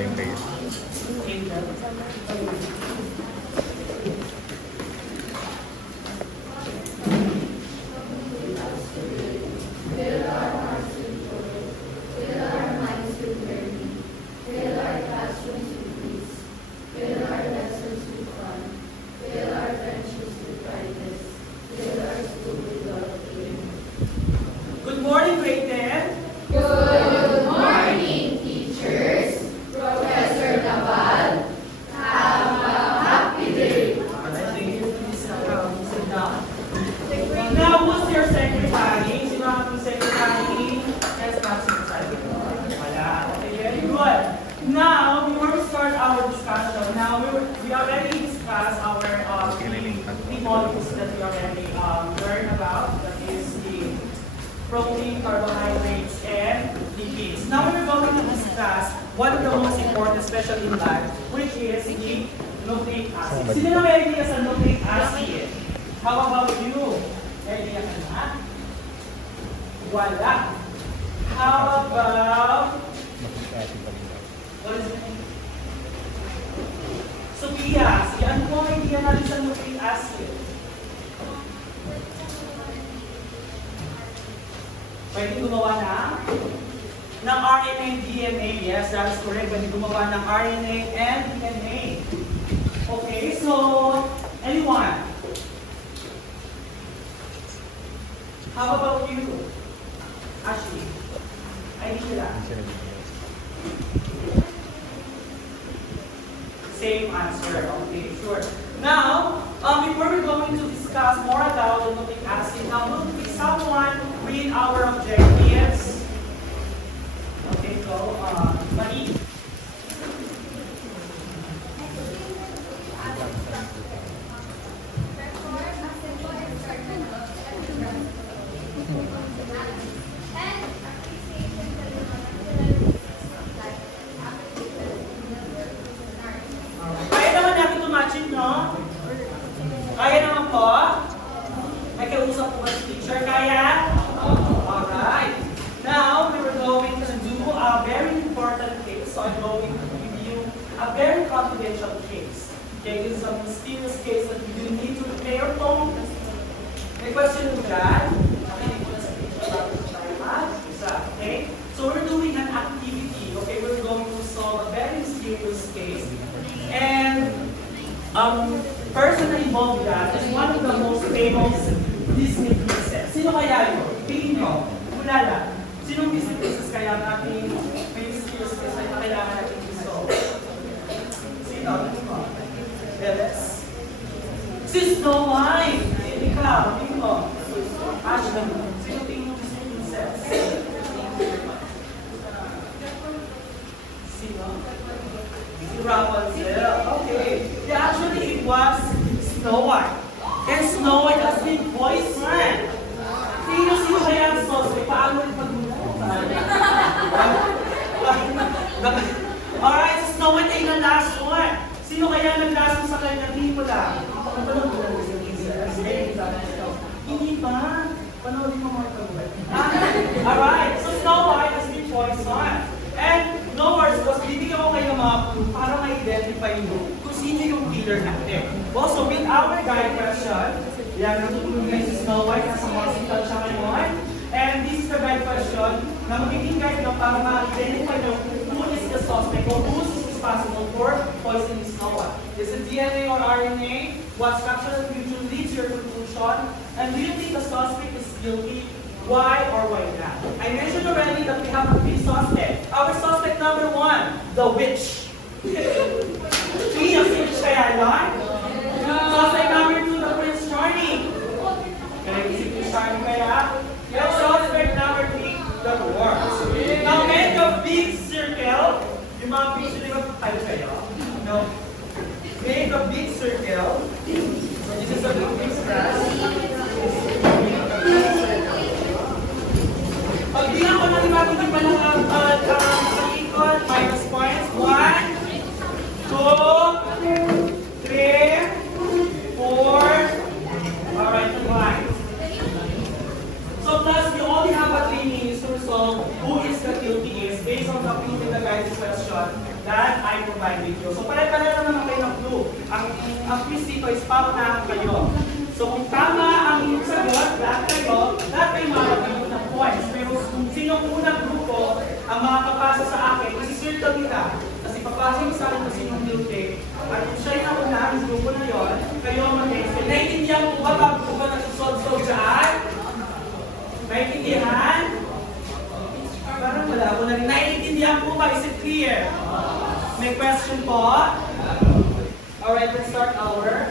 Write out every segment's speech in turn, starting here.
yung kayo. Good morning, grade 10. Good morning, teachers. Professor Naval. Have a happy day. Now, who's your secretary? Sino ang ating secretary? Yes, ma'am, secretary. Wala. Okay, very good. Now, before we start our discussion, now we already discussed our three modules that we already learned about. That is the protein, carbohydrates, and lipids. Now we're going to discuss one of the most important, especially in life, which is the nucleic acid. Sino na may idea sa nucleic acid? How about you? May idea ka na? Wala. How about... What is it? Sophia, ano po ang idea natin sa nucleic acid? Pwede gumawa ng RNA and DNA. Yes, that is correct. Pwede gumawa ng RNA and DNA. Okay, so, anyone? How about you? Ashley? Idea? Same answer. Okay, sure. Now, before we're going to discuss more about the nucleic acid, now will someone read our objectives? Okay, so, Marie. Kaya naman natin tumaching, no? Kaya naman po? May kausap po ba si teacher? Kaya? Alright. Now, we were going to do a very important case. So, I'm going to give you a very confidential case. Okay, this is a mysterious case that you need to pay your phone. May question mo dyan? Nakinig mo na sa teacher bago tayo mag-isa. Okay? So, we're doing an activity. Okay, we're going to solve a very mysterious case. And person na involved that is one of the most famous Disney princess. Sino kaya yun? Tingin nyo? Mula lang. Sinong Disney princess kaya ang ating may mysterious case na kailangan natin i-solve? Sino? Yes? Si Snow White! Ikaw, tingin mo. Ashley, sino tingin mo Disney princess? Sino? Rapunzel. Okay. Yeah, actually, it was Snow White. And Snow White has been poisoned. Sino kaya ang suspect? Paano rin pag-muna? Alright, so Snow White ay na last one. Sino kaya nag-last sa kanya? Hindi mo lang. Hindi ba? Panoodin mo mga pag-muna. Alright, so Snow White has been poisoned. And no worries, because bibigyan ko kayo ng mga clue para ma-identify nyo kung sino yung killer natin. Also, with our guide question, yan, natutulog na si Snow White, nasa hospital siya ngayon. And this is the guide question na magiging guide nyo para ma-identify nyo who is the suspect or who is responsible for poisoning Snow White. Is it DNA or RNA? What structural fusion leads your conclusion? And do you think the suspect is guilty? Why or why not? I mentioned already that we have a three suspects. Our suspect number one, the witch. Sino si witch kaya yun? Suspect number two, the Prince Charming. Kaya si Prince Charming kaya? And suspect number three, the dwarf. Now make a big circle. Yung mga big circle, tayo kayo. No. Make a big circle. So this is a big express. Pagbilang ko ng iba, hindi pa lang sa ikot, minus points. 1, 2, 3, 4. Alright, fine. So plus, we only have a 3 minutes to resolve who is the guilty is based on the clue in the guidance question that provide with you. So pare-pareho naman kayo ng clue. Ang quiz dito is paunahan kayo. So kung tama ang inyong sagot, lahat kayo makakabigyan ng points. Pero kung sinong unang grupo ang makakapasa sa akin, isi-circle nila. Kasi papasa niyo sa akin kung sinong guilty. At kung siya yung nauna, ang grupo na yon, kayo ang mag-explain. Naiintindihan mo ba bago ko ba nagsusolve dyan? Naiintindihan? Parang wala ako na rin. Naiintindihan po ba? Is it clear? May question po? Alright, let's start our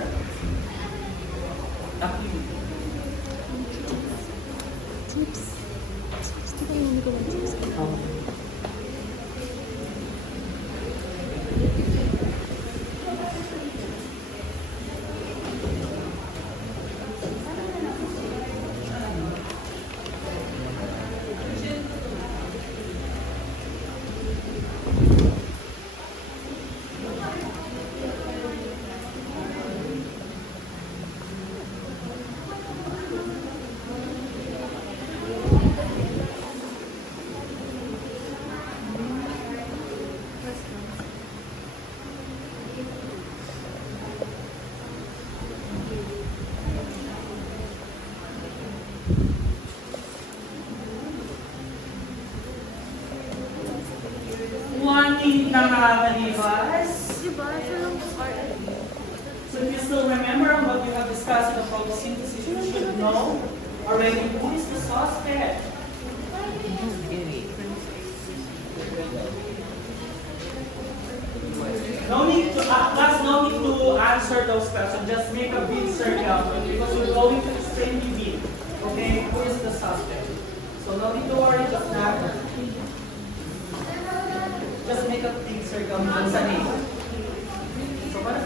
nakakalipas. So if you still remember what we have discussed in the photosynthesis, you should know already who is the suspect. No need to answer those questions. Just make a big circle because we're going to explain the bit. Okay, who is the suspect? So no need to worry, just make a big circle dun sa name. So parang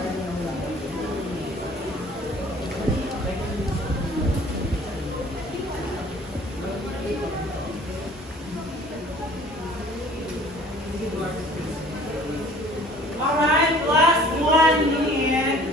alright, last one minute.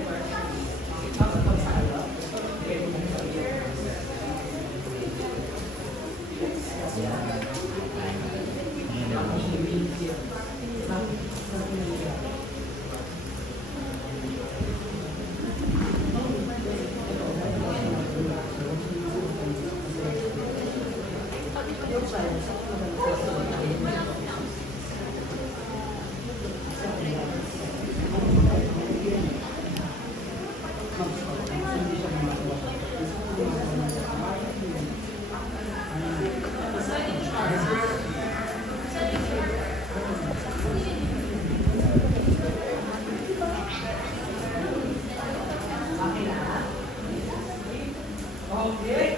Okay.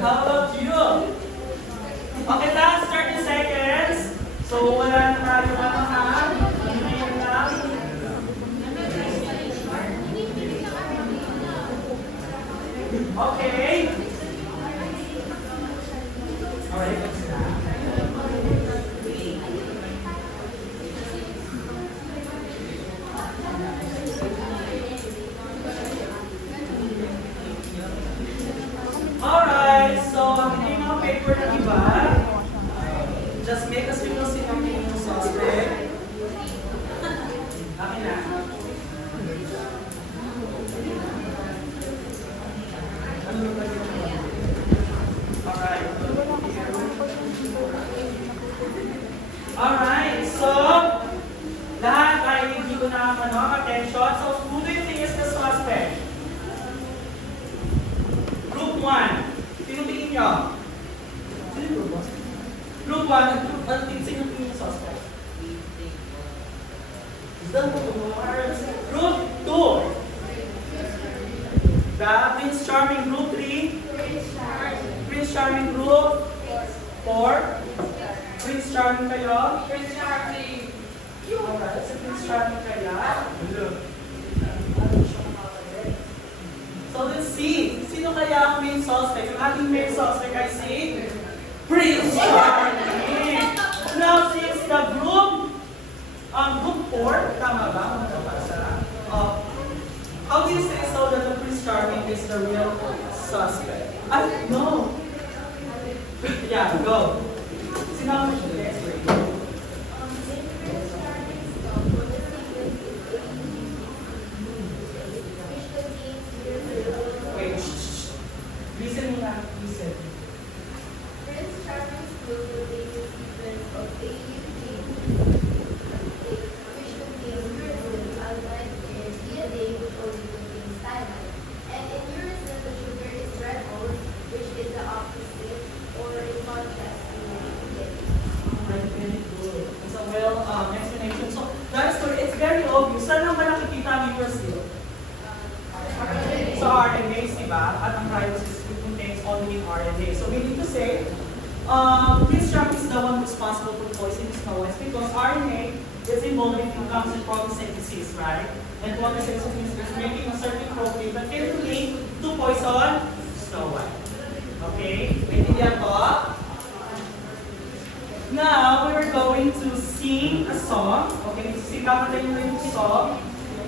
How about you? Okay, last 30 seconds. So, wala na tayo ha. Ngayon lang. Okay. Alright, let's start. Alright, so hindi mga paper na iba. Just make a single sinong yung suspect. Akin na. Alright. Alright, so lahat ay hindi ko na attention. So who do you think is the suspect? Group 1. Sino tingin nyo? Group 1, sino tingin yung suspect? Group 2. The Prince Charming Group 3. Prince Charming Group 4. Prince Charming kayo? Prince Charming. Alright, so Prince Charming kaya? So let's see. Sino kaya ang main suspect? Yung ating main suspect ay si Prince Charming. Now, since the group 4, tama ba? How do you say so that the Prince Charming is the real suspect? No. Yeah, go. Sino ang expert? well explanation. So that story, it's very obvious. Saan lang ba nakikita ang uracil? Sa RNA, diba? At ang ribosome contains only RNA. So we need to say, this drug is the one responsible for poisoning Snow White because RNA is involved in photosynthesis, right? And photosynthesis is making a certain protein that can relate to poison Snow White. Okay? Maintindihan ko? Now, we're going to sing a song. Okay? Sisigawan tayo yung song.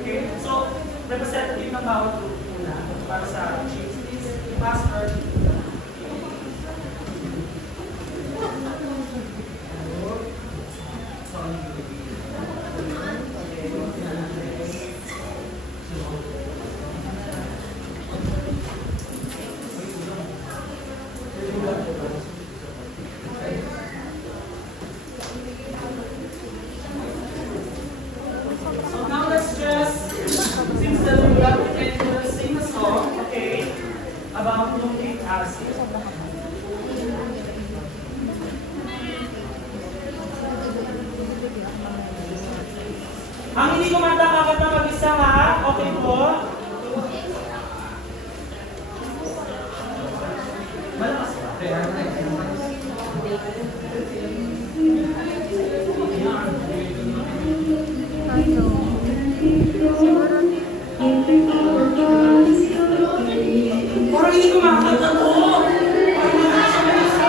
Okay? So, representative ng bawat group muna para sa chiefs. Please, Pastor. So now let's just, since the we'll sing a song, okay, about nucleic acid. Ang hindi kumanta kakanta mag-isa ha, okay po? Malakas pa. Parang hindi kumakanta to. Parang malakas siya mag-isa.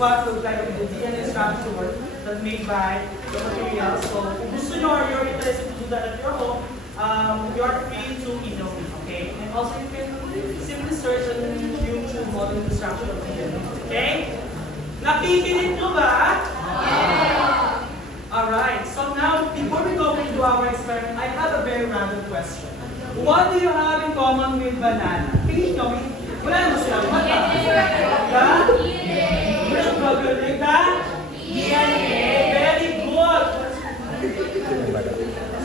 What looks like the DNA structure that's made by the material. So, kung gusto nyo or you're interested to do that at your home, you're free to email me, okay? And also, you can simply search on YouTube modeling the structure of DNA, okay? Nakikinig nyo ba? Yeah! Alright, so now, before we go into our experiment, I have a very random question. What do you have in common with banana? Tingin nyo, wala naman sila. What? Yeah? DNA. Very good.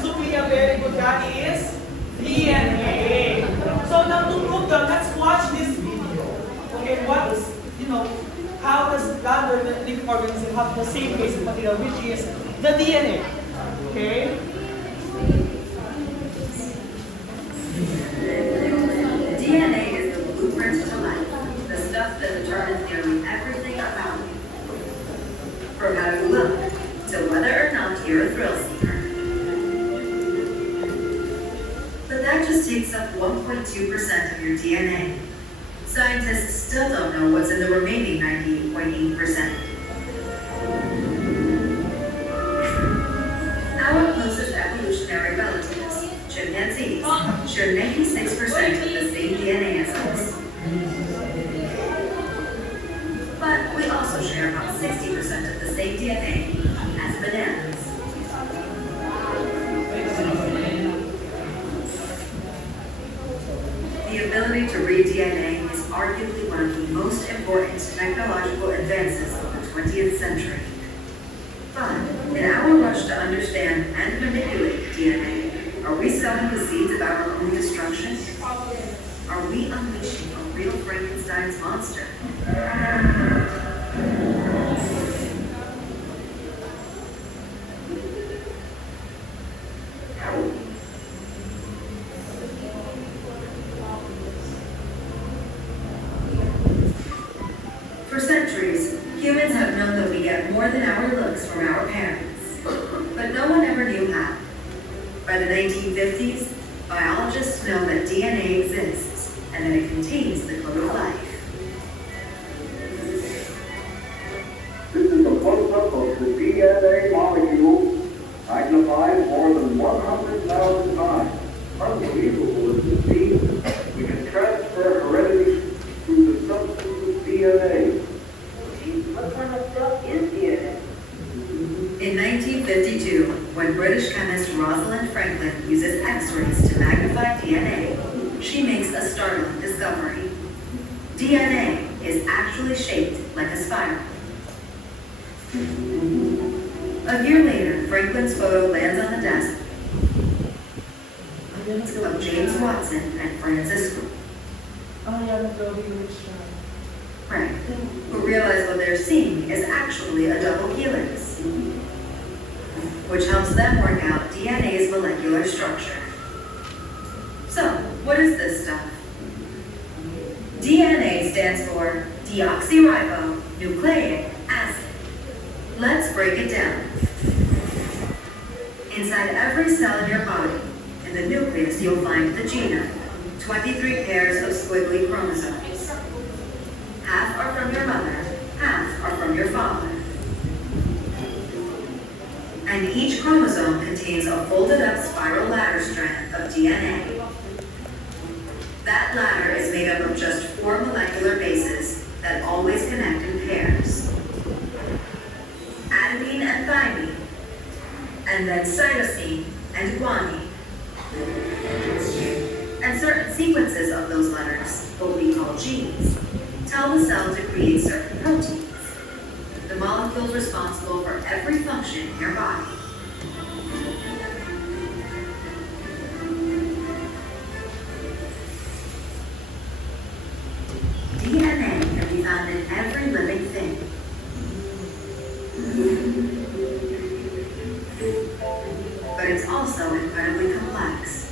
Sophia, very good. That is DNA. So now to prove that, let's watch this video. Okay, what is, how does the other living organism have the same basic material, which is the DNA? Okay? DNA is the blueprint to life, the stuff that determines nearly everything about you. From how you look, to whether or not you're a thrill seeker. But that just takes up 1.2% of your DNA. Scientists still don't know what's in the remaining 98.8%. Our closest evolutionary relatives, chimpanzees, share 96% of the same DNA as us. But we also share about 60% of the same DNA as bananas. the ability to read DNA is arguably one of the most important technological advances of the 20th century. But in our rush to understand and manipulate DNA, are we sowing the seeds of our own destruction? Are we unleashing a real Frankenstein's monster? For centuries, humans have known that we get more than our looks from our parents. But no one ever knew how. By the 1950s, biologists know that DNA exists and that it contains the code of life. This is a close-up of the DNA molecule, magnified more than 100,000 times. Unbelievable is the feat. We can transfer heredity through the substance of DNA. What kind of stuff is DNA? In 1952, when British chemist Rosalind Franklin uses X-rays to magnify DNA, she makes a startling discovery. DNA is actually shaped like a spiral. A year later, Franklin's photo lands on the desk of James Watson and Francis Crick, who realize what they're seeing is actually a double helix, which helps them work out DNA's molecular structure. So, what is this stuff? DNA stands for deoxyribonucleic acid. Let's break it down. Inside every cell in your body, in the nucleus you'll find the genome, 23 pairs of squiggly chromosomes. Half are from your mother, half are from your father. And each chromosome contains a folded up spiral ladder strand of DNA. That ladder is made up of just 4 molecular bases that always connect in pairs. Adenine and thymine, and then cytosine and guanine. And certain sequences of those letters, what we call genes, tell the cell to create certain proteins, the molecules responsible for every function in your body. DNA can be found in every living thing. But it's also incredibly complex.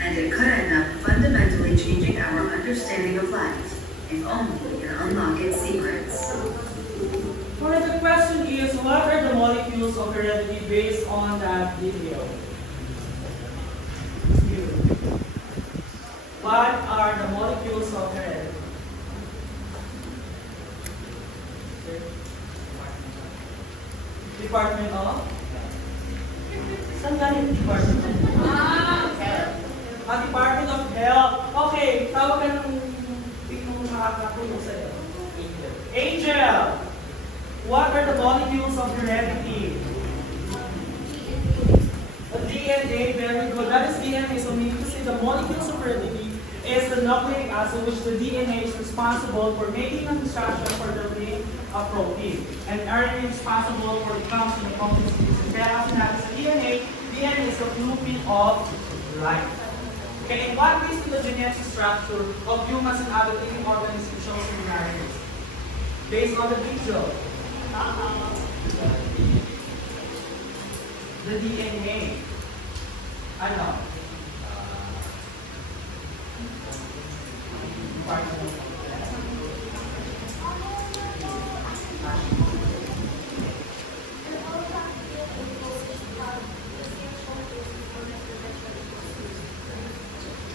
And it could end up fundamentally changing our understanding of life, if only we can unlock its secrets. For the question is, what are the molecules of heredity based on that video? What are the molecules of heredity? Department of? Saan galing yung Department of? Department of Health. Okay, tawag ka ng makakatulong sa'yo. Angel! What are the molecules of heredity? The DNA, very good. That is DNA. So meaning to say the molecules of heredity is the nucleic acid which the DNA is responsible for making an instruction for the making of protein. And RNA is responsible for the function of complex. Kaya kasi natin sa DNA is the blueprint of life. Okay, and what is the genetic structure of humans and other living organisms shown similarities? Based on the visual. The DNA. Ano?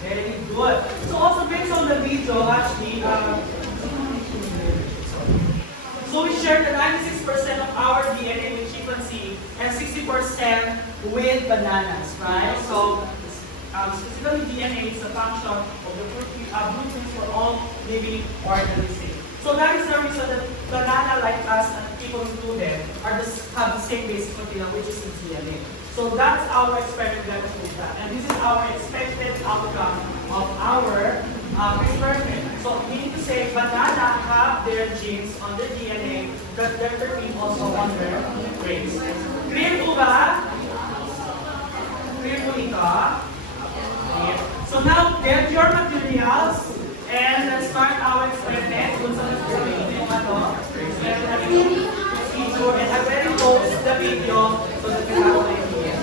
Very good. So also based on the video, actually, so we shared the 96% of our DNA with chimpanzee and 60% with bananas, right? So specifically DNA is a function of the blueprints for all living organisms. So that is the reason that banana, like us and people included, have the same basic material, which is the DNA. So that's our experiment that we done. And this is our expected outcome of our experiment. So meaning to say, banana have their genes on their DNA that determine also on their race. Clear po ba? Clear po ito? Okay. So now, get your materials and let's start our experiment. Kung saan yung procedure, and I already post the video so that you have an idea.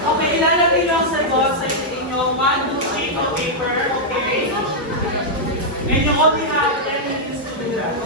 Okay, ilalagay lang sa box sa inyong 1 sheet of paper, okay? And you only have 10 minutes to do that.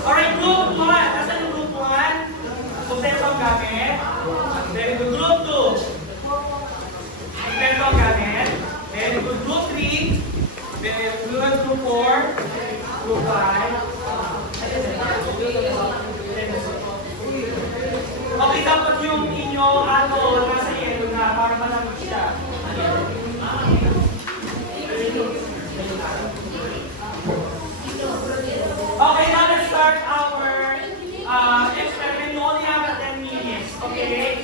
Alright, group 1. Nasaan yung group 1? Kompleto ang gamit. Very good. Group 2. Kompleto ang gamit. Very good. Group 3. Very good. Group 4. Group 5. Okay, dapat yung inyong nasa yelo na para malamig siya. Okay, now let's start our experiment. You only have 10 minutes, okay?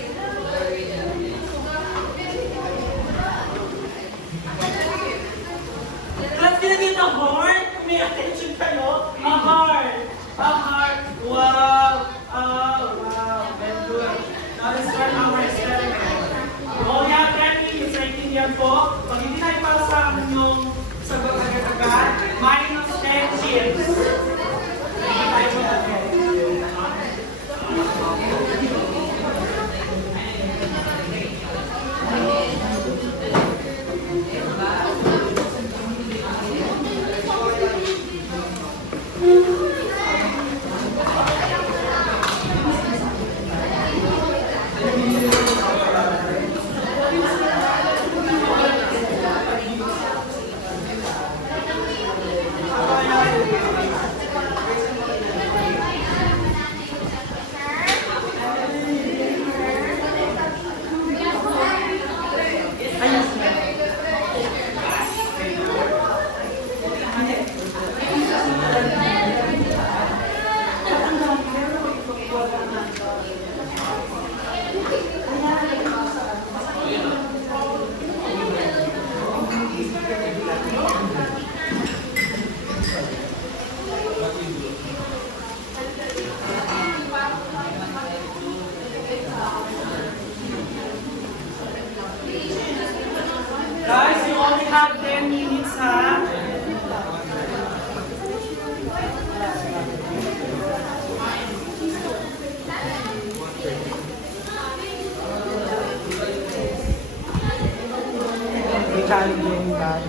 Let's get it a heart. May attention kayo. A heart. A heart. Wow. Oh, wow. Very good. Now let's start our experiment. You only have 10 minutes. Naintindihan po. Pag hindi tayo para sa inyong sagot agad-agad, minus 10 chips. Hindi tayo mag-agad. Guys, you only have 10 minutes, ha? Challenging that.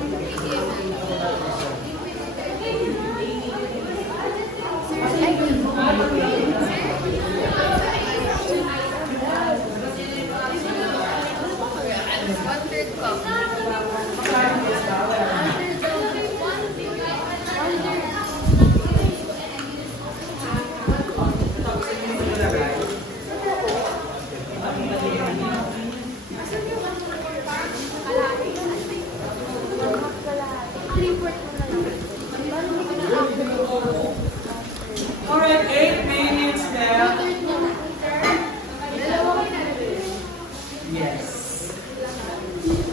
Alright, 8 minutes left. Yes.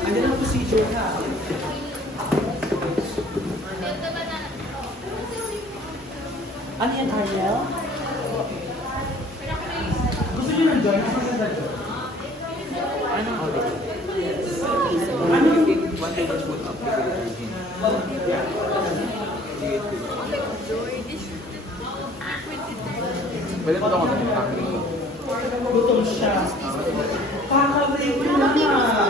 Ano na ang procedure na? Ano yan, Ariel? Gusto niyo ng join? Gusto niyo ng join? Ano? Ano? One table spoon of pwede mo ito ako gutom siya. Kaka-break mo na nga.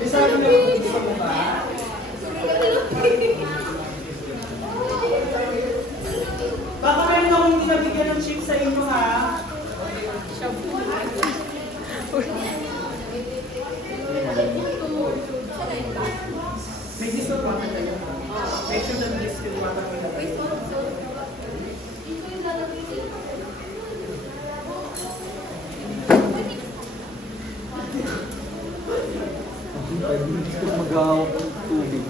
Isa rin na gusto mo ba? Baka meron akong hindi nabigyan ng chips sa inyo, ha? May distilled water kayo. Make sure that distilled water kayo. Mag-ahawak ng tubig.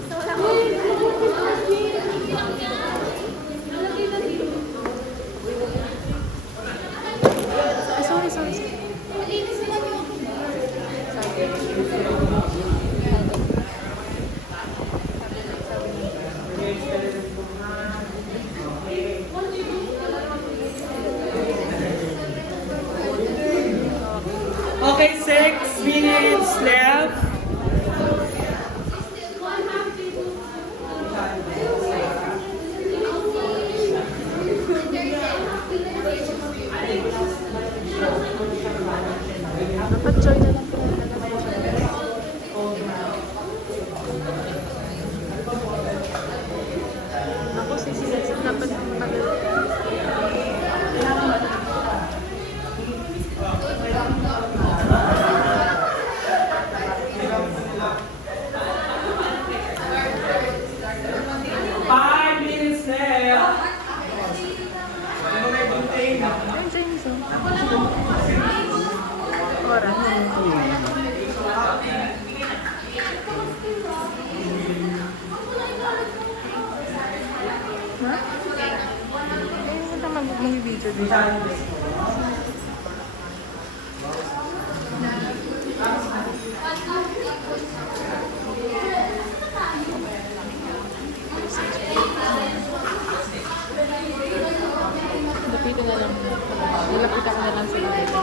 Okay, 6 minutes left. Dapat join na lang po. Ako, sisigat dapat matagal. Five minutes left. Ano may contain? Ayun, James, oh. Oras. Ha? Ayun, ito mag-video dito. Lapitan na lang. Lapitan ko na lang sila dito.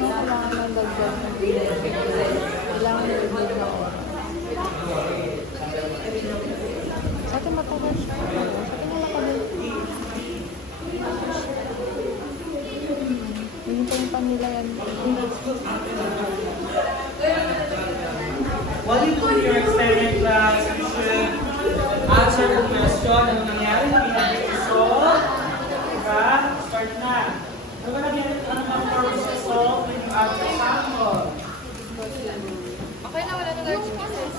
Kailangan ng dagdag. Kailangan ng dagdag na oras. Sa atin matagal siya. Sa atin wala ka din. Hihintayin pa nila yan. While you do your experiment class, you should answer the question. Ano nangyari? Pinag-solve. Diba? Start na. Ano ba nangyari? Ano ang purpose of solve when you add the sample? Okay na, wala na large pieces.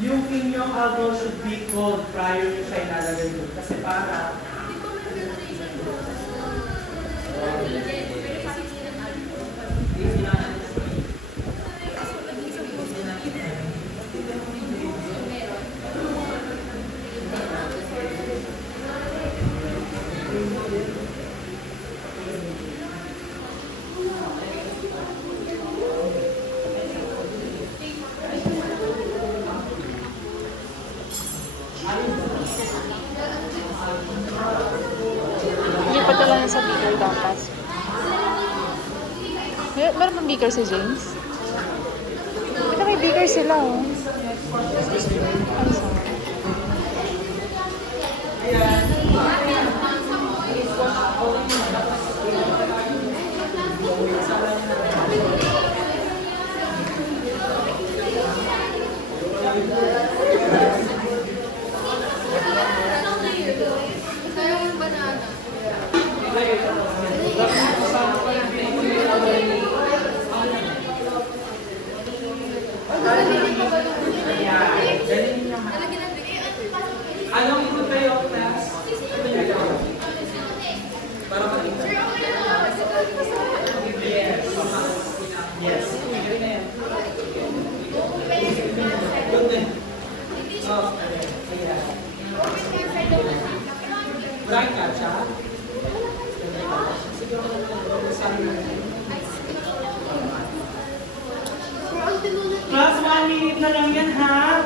Yung inyong alcohol should be cold prior to siya ilalagay doon. Kasi para Hindi pa talaga sa beaker dapat. Meron bang beaker si James? Ito may Bigger sila, oh. Ito yung banana. Anong food kayo, class? Yes. Yes. Good din. Oh, ayan. Bright ka siya? Class, 1 minute na lang yan, ha?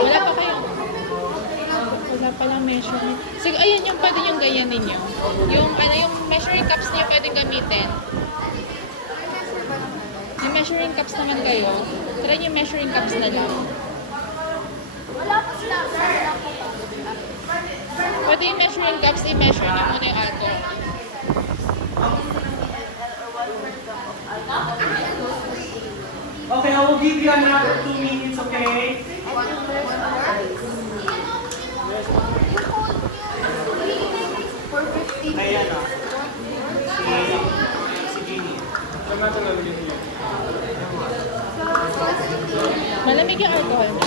Wala pa kayo. Wala palang measuring. Sige, ayun yung pwede yung ganyan ninyo. Yung measuring cups niyo pwedeng gamitin. Yung measuring cups naman kayo. Try yung measuring cups na lang. Pwede yung measuring cups, i-measure niyo muna yung alcohol. Okay, I will give you another 2 minutes, okay? Ayan o. Si Jeannie. Malamig yung alcohol mo.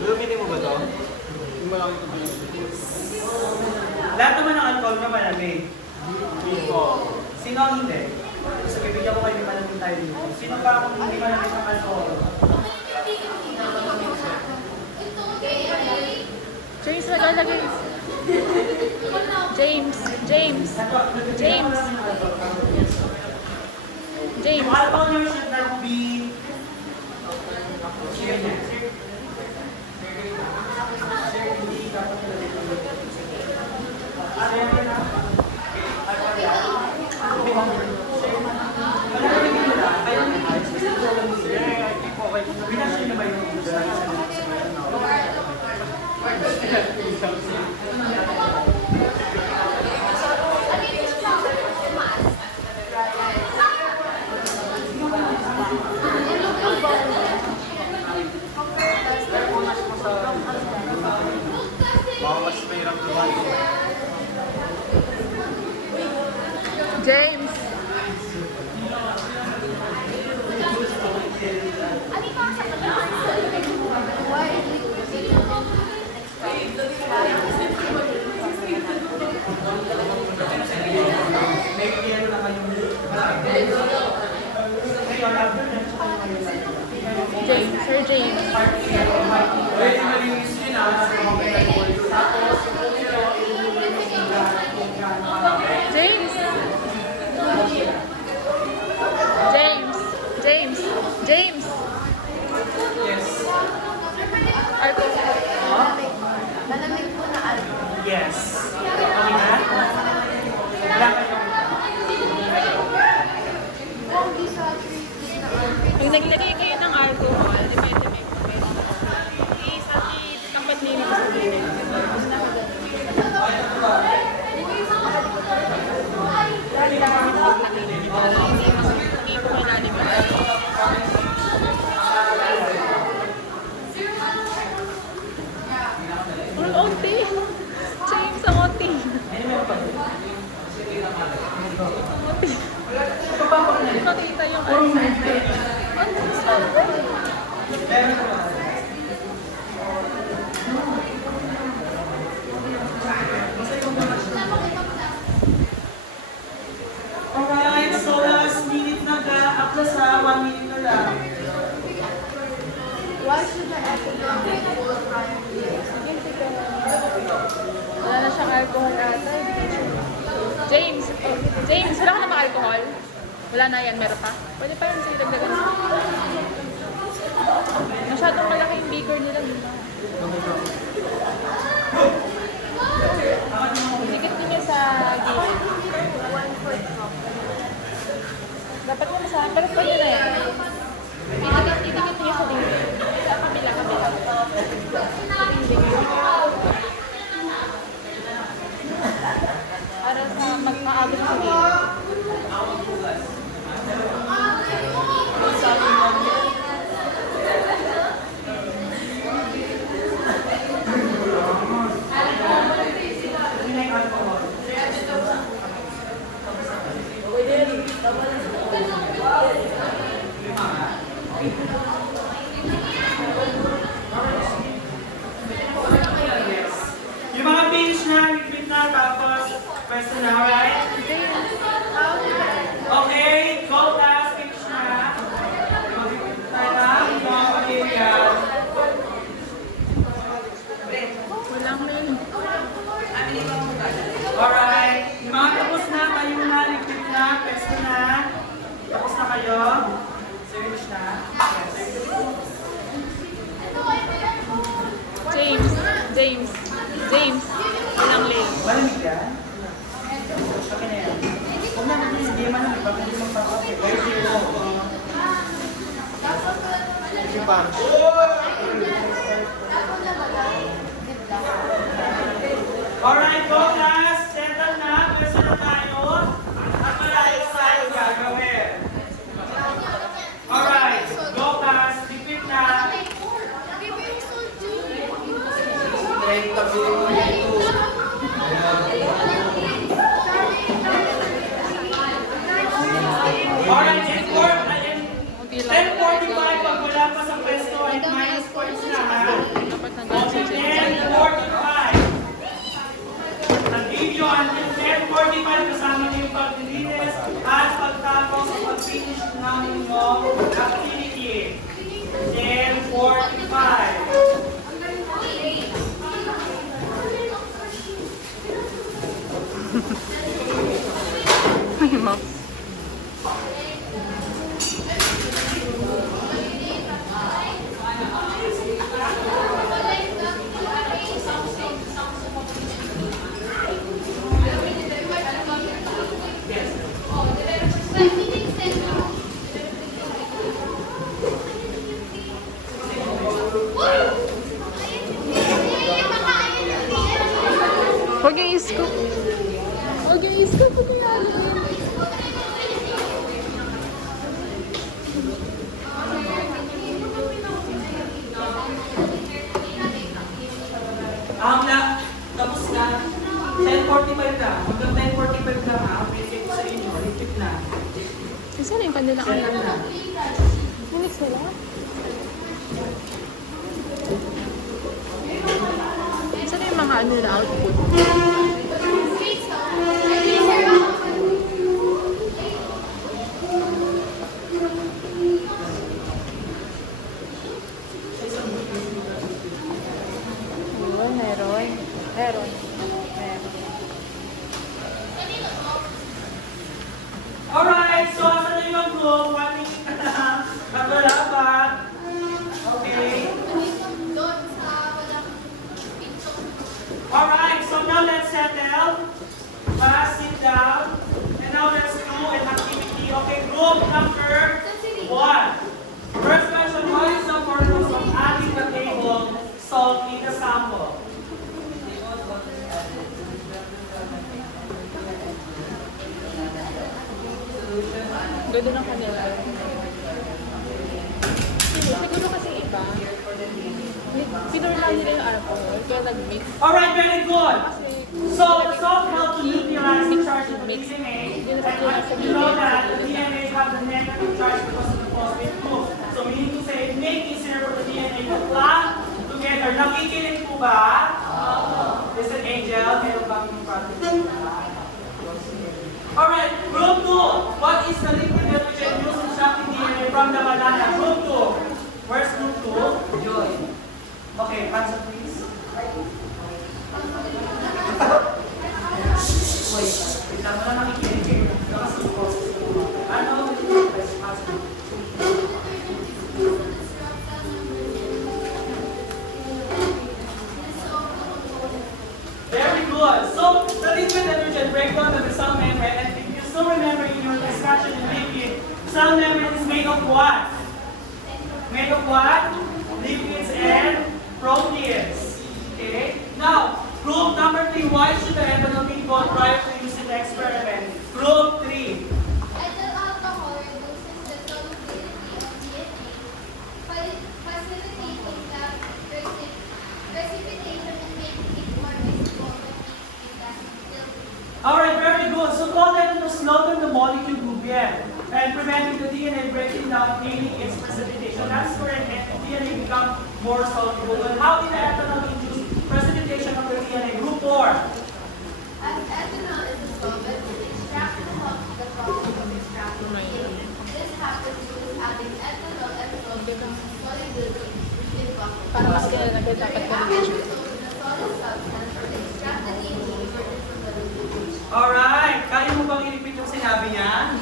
Gamitin mo ba ito? Lahat naman ng alcohol na malamig. Sino ang hindi? Gusto bibigyan ko kayo ng malamig tayo dito. Sino pa ang hindi malamig ng alcohol? James, maglalagay. James. James. James. James. Yung alcohol nyo should not be... Binasya nyo ba yung James. James. Sir James. James. James. James. James. Yes. Alcohol. Yes. Okay na? Wala kayong... Pag naglagay kayo ng alcohol, depende may tapat nila sa gilid. Ang onti. James, ang onti. Nakita yung Alright, so last minute na ka. Up na sa 1 minute na lang. Wala na siyang alcohol ata. James, oh, James, wala ka na mga alcohol? Wala na yan, meron pa? Pwede pa yan sa dagdagan. Masyadong malaki yung beaker nila. Dikit niyo sa gilid. Dapat mo masahan, pero pwede na yan. Didikit niyo sa gilid. Sa kabila. Para sa magkaagad sa gilid. Yung mga page na, liquid na, tapos pwesto na, right? Okay, gold last page na. Tayo na, yung mga material. Walang mail. Alright, yung mga tapos na, tayo na, liquid na, pwesto na. Tapos na kayo. Search na. James, walang mail. Malamig yan? Okay na yan. Huwag na natin hindi malamig, pag hindi magpapapit. Very zero. Sige pa. Alright, go class. Settle na. Pwesa na tayo. At malayo tayo gagawin. Alright, go class. Repeat na. Alright, 10:45 pag wala pa sa pwesto ay minus points na ha. Dapat nandiyan si James. 10:45. Nag-video until 10:45 kasama niyo yung pag-release at pagtapos sa pag-finish ng inyong activity. 10:45. Ay, ma'am. Huwag yung iskop. Huwag yung iskop. Huwag yung Tapos na. 10:45 na. Hanggang 10:45 na ha. Basic sa inyo. Repeat na. Saan yung kanilang Settle na. Minutes nila? Saan yung mga ano na output? Ayun, meron. Alright, so asan na yung group? 1 minute na lang. At wala pa. Okay. Alright, so now let's settle. Sit down. And now let's do an activity. Okay, group number 1. First question, what is the purpose of adding the table salt in the sample? Ganda ng kanila. Siguro kasi iba. Pinurlan nila yung alcohol, kaya nag-mix. Alright, very good. Kasi, So the salt helps to neutralize the charge of the DNA. And you know that the DNA have the negative charge because of the phosphate group. So we need to say it makes it easier for the DNA to clump together. Nakikinig po ba? Listen, Angel, meron bang practice? Alright, group 2. What is the liquid that we can use in shocking DNA from the banana? Group 2. Where's group 2? lipids and proteins. Okay? Now, group number 3, why should the ethanol be bought prior to using the experiment? Group 3. Ethyl alcohol reduces the solubility of DNA, facilitating the precipitation and making it more visible when mixed with the milk. Alright, very good. So cold ethanol slows the molecule group here and preventing the DNA breaking down, aiding its precipitation. That's where DNA becomes more soluble. And how did the ethanol induce precipitation of the DNA? Group 4. As ethanol is a solvent, extraction helps the process of extracting DNA. This happens through adding ethanol and salt becomes solubility, which is possible. Para mas kilala na dapat After combination. dissolving the solid substance, extract the DNA for the solubility. Alright, kaya mo bang i-repeat yung sinabi niya?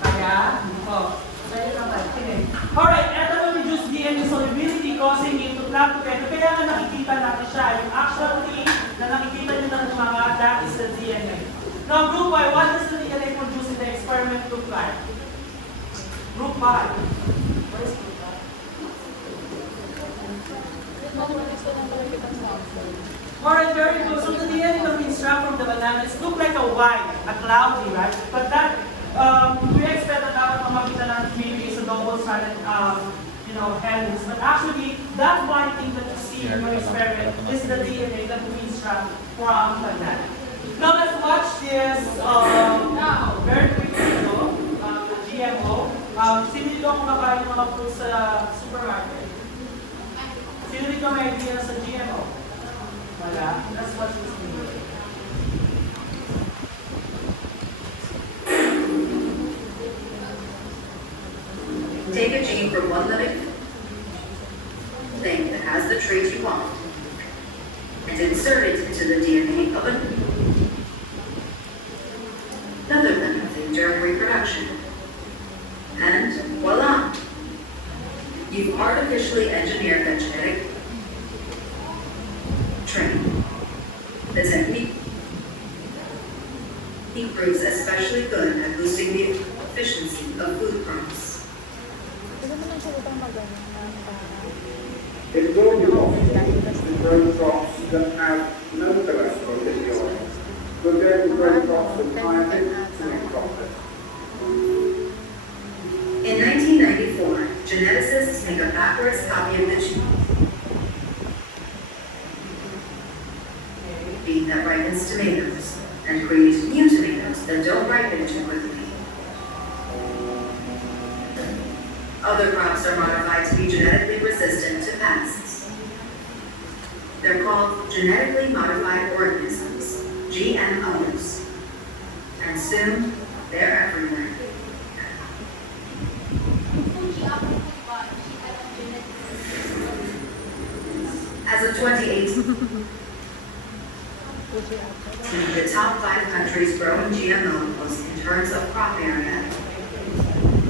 Kaya? Oh. Kaya naman. Sige. Alright, ethanol reduce DNA solubility causing it to clump together. Kaya nga nakikita natin siya. Yung actual thing na nakikita nyo ng mga, that is the DNA. Now, group 5, what does the DNA produce in the experiment look like? Group 5. Where is group 5? Alright, very good. So the DNA that we extract from the bananas look like a white, a cloudy, right? But that, we expect that dapat mamagita lang maybe is a double-sided, helix. But actually, that white thing that you see in your experiment is the DNA that we extract from banana. Now let's watch this, very quick video, the GMO. Sino dito ang kumakain ng mga fruits sa supermarket? Sino dito may idea sa GMO? Wala. Let's watch this video. Take a gene from one living thing that has the trait you want and insert it into the DNA of another living thing during reproduction. And voila! You've artificially engineered that genetic trait. The technique proves especially good at boosting the efficiency of food crops. It's going to often to grow crops that have no cholesterol in the oil. We're going to grow crops with higher nutrient content. In 1994, geneticists make a backwards copy of the gene that ripens tomatoes and create new tomatoes that don't ripen too quickly. Other crops are modified to be genetically resistant to pests. They're called genetically modified organisms, GMOs. And soon, they're everywhere. As of 2018, the top 5 countries growing GMOs in terms of crop area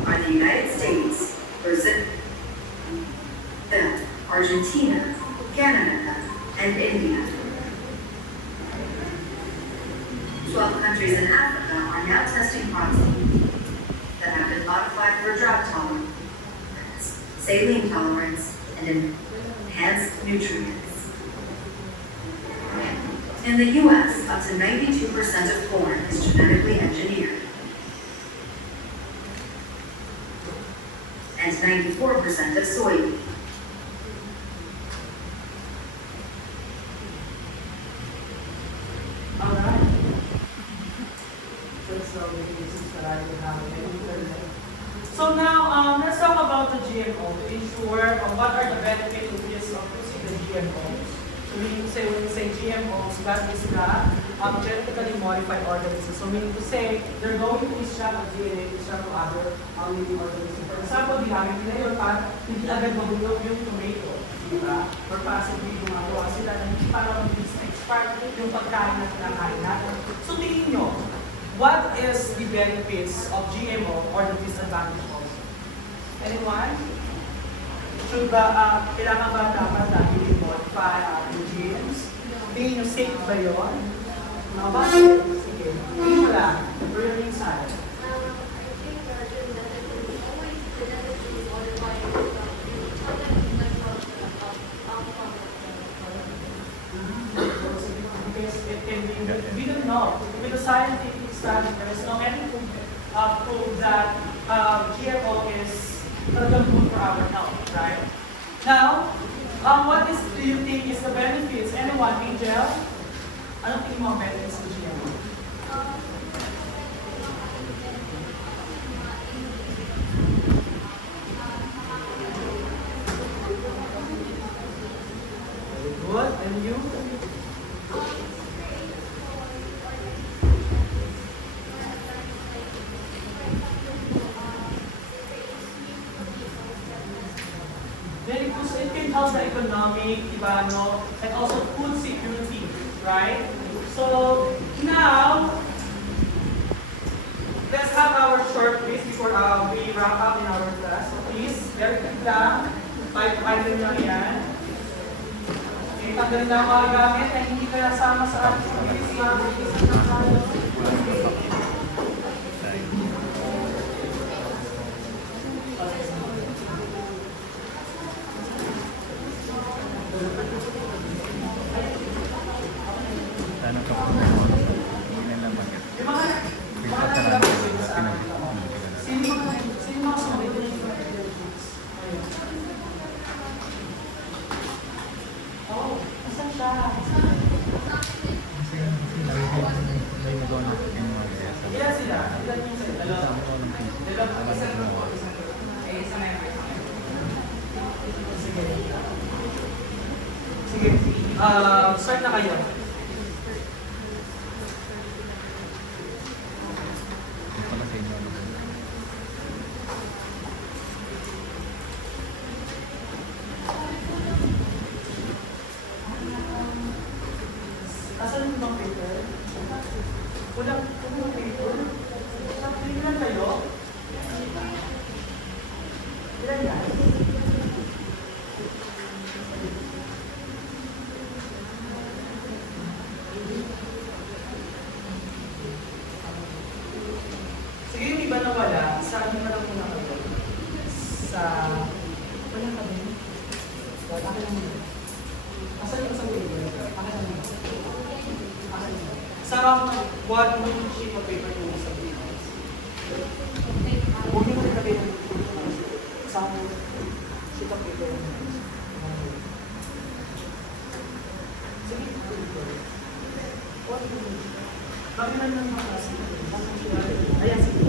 are the United States, Brazil, Argentina, Canada, and India. 12 countries in Africa are now testing crops that have been modified for drought tolerance, saline tolerance, and enhanced nutrients. In the U.S., up to 92% of corn is genetically engineered, and 94% of soybean. Alright. So the cases that I would have in. So now, let's talk about the GMO to ensure what are the benefits of using the GMOs. So when you say GMOs, that is the genetically modified organisms. So meaning to say, they're going to extract of DNA, extract from other living organisms. For example, ginamit nila yun para hindi agad mabulog yung tomato. Diba? Or possibly gumagawa sila na hindi para mabilis na expire yung pagkain na kinakain natin. So tingin nyo, what is the benefits of GMO or the disadvantage also? Anyone? Should kailangan ba dapat na i-modify the genes? Tingin nyo safe ba yun? Bakit? Sige. Tingin mo lang. For your insight. health, right? Now, do you think is the benefits? Anyone, Angel? Anong tingin mo ang benefits ng GMO? Very good. And you? Very good. So it can help the economic, diba, no? And also food security, right? So now, let's have our short quiz before we wrap up in our class. So please, very quick lang. 5 item lang yan. Okay, tanggalin na ang mga gamit na hindi ka nasama sa ating quiz lang. Sana ka po hindi na lang mag- Yung mga naglalagay ko sa akin. Sino mga sumunod yung mga allergies? Ayun. Oh, asan siya? Ilan sila? Ilan yung sila? Dalawa. Sige. Sige. Start na kayo. Asan yung bang paper? Walang paper? Ilan kayo? Ilan yan? Sige, yung iba na wala, saan nyo na lang muna kayo? Sa... Wala ka din? Wala ka lang muna. Asan yung sa paper? Akin lang muna. Sa one sheet of paper yung sa Pilipinas. Huwag nyo na rin ng isang sheet of paper. Sige, kami lang ng mga klase. Ayan, sige.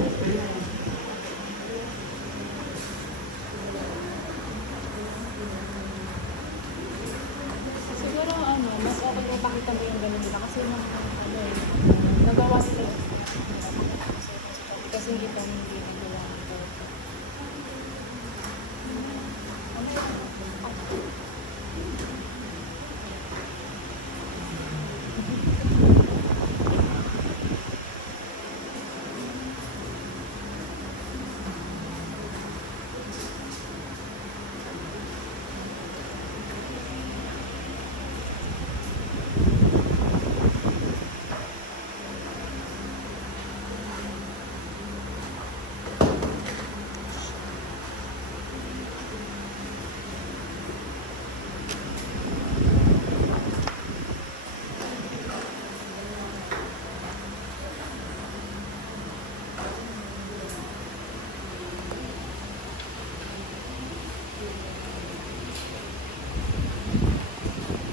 Siguro mas okay kung pakita mo yung ganun nila kasi nagawa sila. Kasi hindi kami hindi nagawa.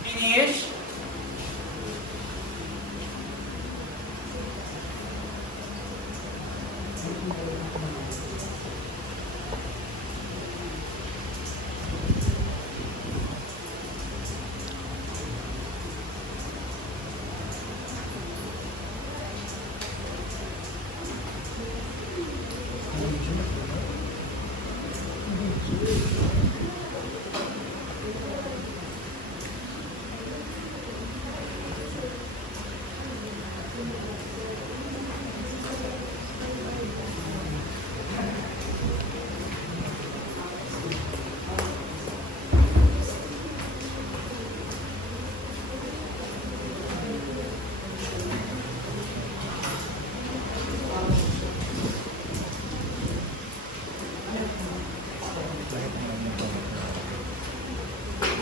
Finish.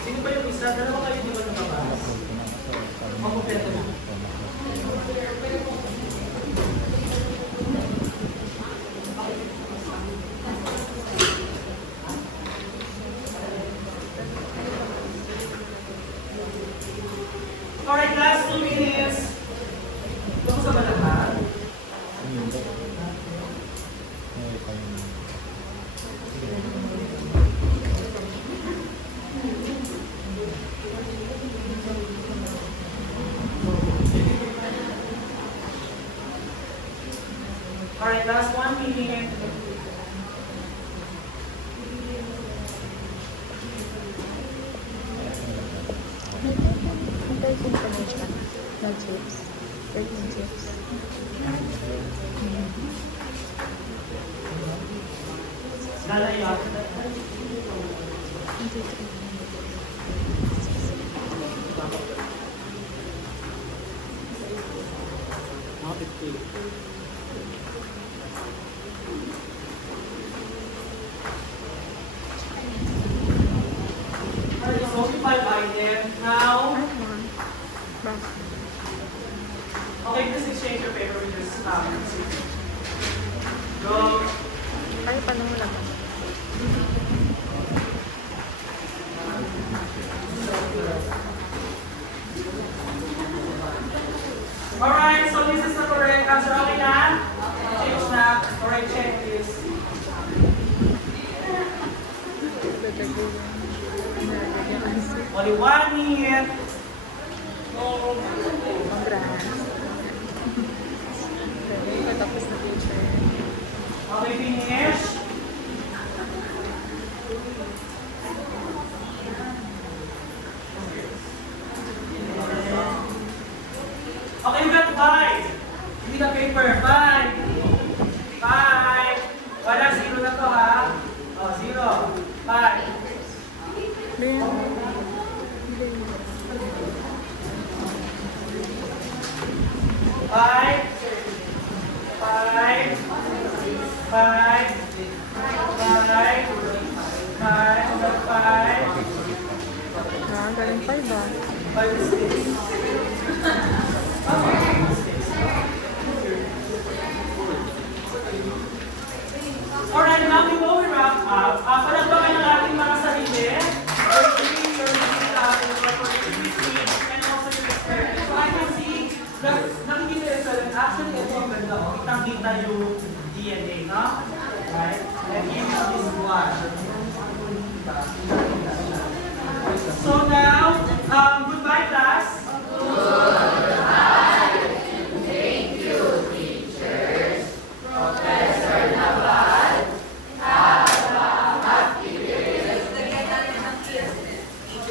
Sino ba yung isa? Dalawa kayo di ba lumabas? Makumpleto na. Alright, last 2 minutes. Gusto sa malahat. Alright, last 1 minute. Hintay ko pa na siya. No chips. 13 chips. Lalayak. Alright, so 45 items. Now, okay, just exchange your paper with this Go. Ay, paano mo lang? Alright, so this is the correct answer. Okay na? Change na. Alright, check this. Only 1 minute. Congrats. Tapos na teacher. Okay, finish. Okay, you got 5. Hindi na paper. 5. 5. Wala, 0 na to ha. Oh, 0. 5. Five, five, five, five, five, Galing 5 ba? 5 is 6. Alright, now before we wrap up, palagpakan ng ating mga sarili. Your dream, your and also your experience. So I can see, nakikita yung student, actually, ito ang ganda ko. Kitang-kita yung DNA, no? Right? And here is this one.